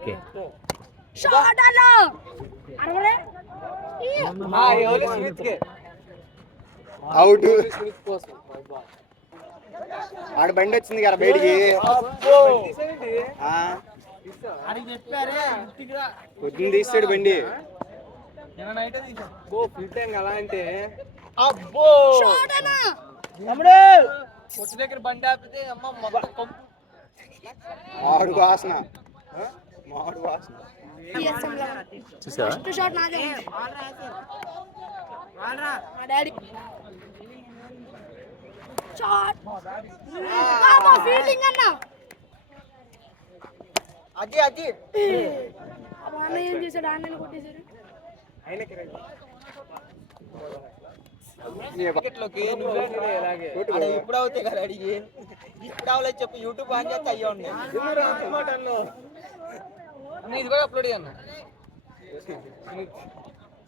Okay shot అలా అరవలే out. ఆడ బండి వచ్చింది కదా బయటికి. పొద్దున్న తీస్తాడు బండి. అలా అంటే షాట్ అలా కొట్టు దగ్గర బండి ఆపితే అమ్మ మొత్తం మామిడి వాసన. మామిడి వాసన. చూసావా ఫస్ట్ షాట్ నాదే మా డాడీ షాట్ బాబా ఫీల్డింగ్ అన్న అది అది అన్న ఏం చేశాడు అన్నని కొట్టేశాడు ఇప్పుడు అవుతాయి కదా అడిగి ఇప్పుడు అవలేదు చెప్పు. యూట్యూబ్ ఆన్ చేస్తే అయ్యా ఉన్నాయి. ఇది కూడా అప్లోడ్ చేయన్నా.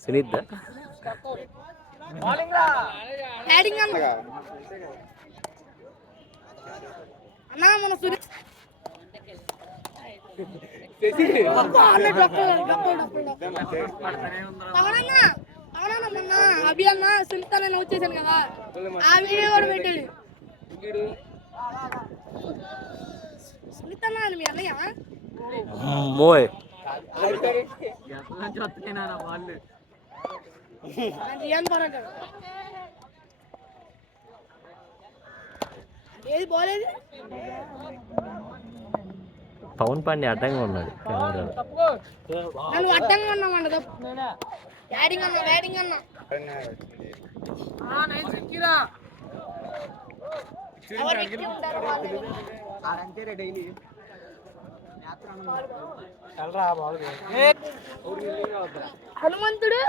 సునీత్ బ్యాటింగ్ అన్న అన్న మన సురేష్ మొన్న అభి అన్న సునీత నేను వచ్చేసాను కదా ఆ వీడియో కూడా పెట్టాడు సునీత అన్న మీ అన్నయ్య మోయ్ రియాన్ పరంటాడు ఏది బాలేదు పవన్ పాండే అడ్డంగా ఉన్నాడు కెమెరాలో. నన్ను అడ్డంగా ఉన్నామండి బ్యాటింగ్ అన్న బ్యాటింగ్ అన్న ఎవరు ఎక్కి ఉంటారు వాళ్ళు. డైలీ హనుమంతుడు